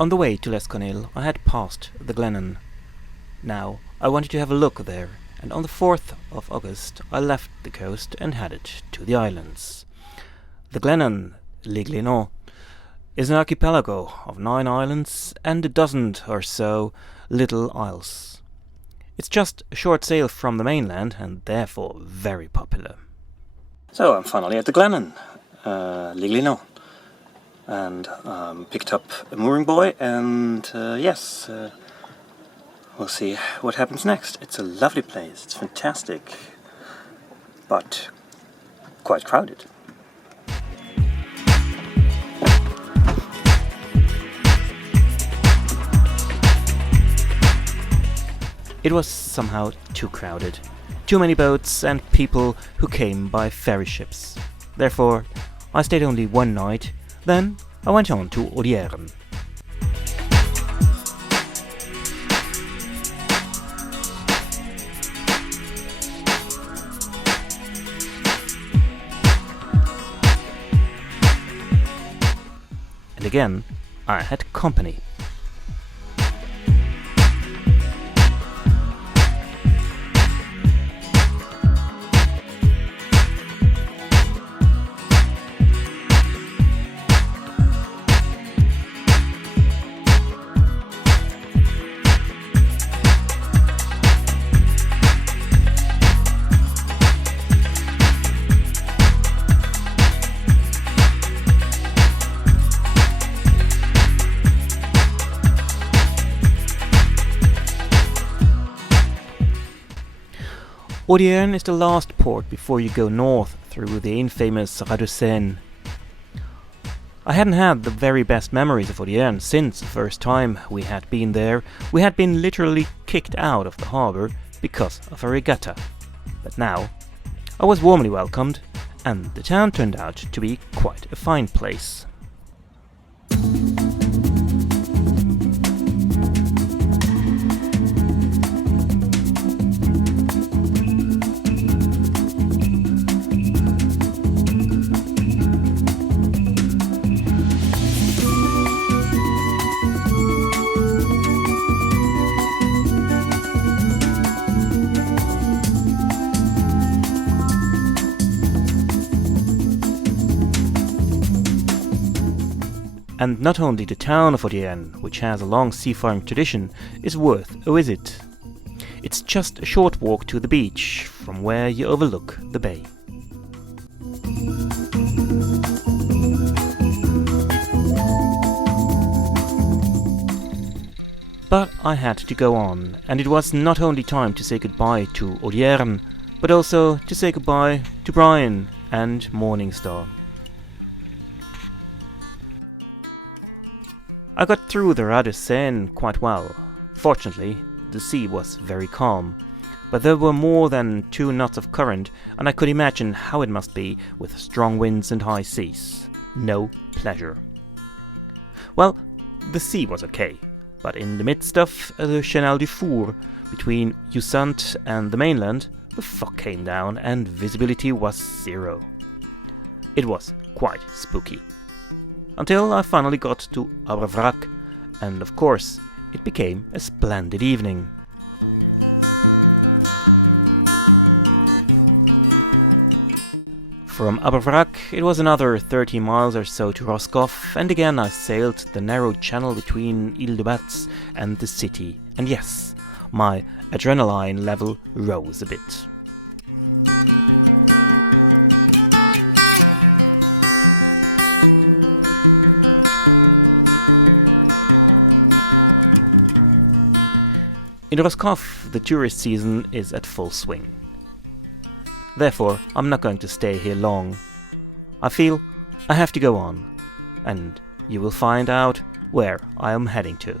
On the way to Lesconil, I had passed the Glennon. Now, I wanted to have a look there, and on the 4th of August I left the coast and headed to the islands. The Glennon, Liglino, is an archipelago of 9 islands and a dozen or so little isles. It's just a short sail from the mainland and therefore very popular. So I'm finally at the Glennon, Liglino, and picked up a mooring buoy and we'll see what happens next. It's a lovely place, it's fantastic, but quite crowded. It was somehow too crowded. Too many boats and people who came by ferry ships. Therefore, I stayed only one night, then I went on to Olieren. And again, I had company. Olieren is the last port before you go north through the infamous Ras de Seine. I hadn't had the very best memories of Olieren since the first time we had been there. We had been literally kicked out of the harbour because of a regatta. But now I was warmly welcomed, and the town turned out to be quite a fine place. And not only the town of Olieren, which has a long seafaring tradition, is worth a visit. It's just a short walk to the beach, from where you overlook the bay. But I had to go on, and it was not only time to say goodbye to Olieren, but also to say goodbye to Brian and Morningstar. I got through the Ras de Seine quite well. Fortunately, the sea was very calm, but there were more than 2 knots of current, and I could imagine how it must be with strong winds and high seas. No pleasure. Well, the sea was okay, but in the midst of the Canal du Four, between Ussant and the mainland, the fog came down and visibility was 0. It was quite spooky. Until I finally got to Abervrak, and of course, it became a splendid evening. From Abervrak, it was another 30 miles or so to Roscoff, and again I sailed the narrow channel between Ile-de-Bats and the city, and yes, my adrenaline level rose a bit. In Roscoff, the tourist season is at full swing. Therefore, I'm not going to stay here long. I feel I have to go on, and you will find out where I am heading to.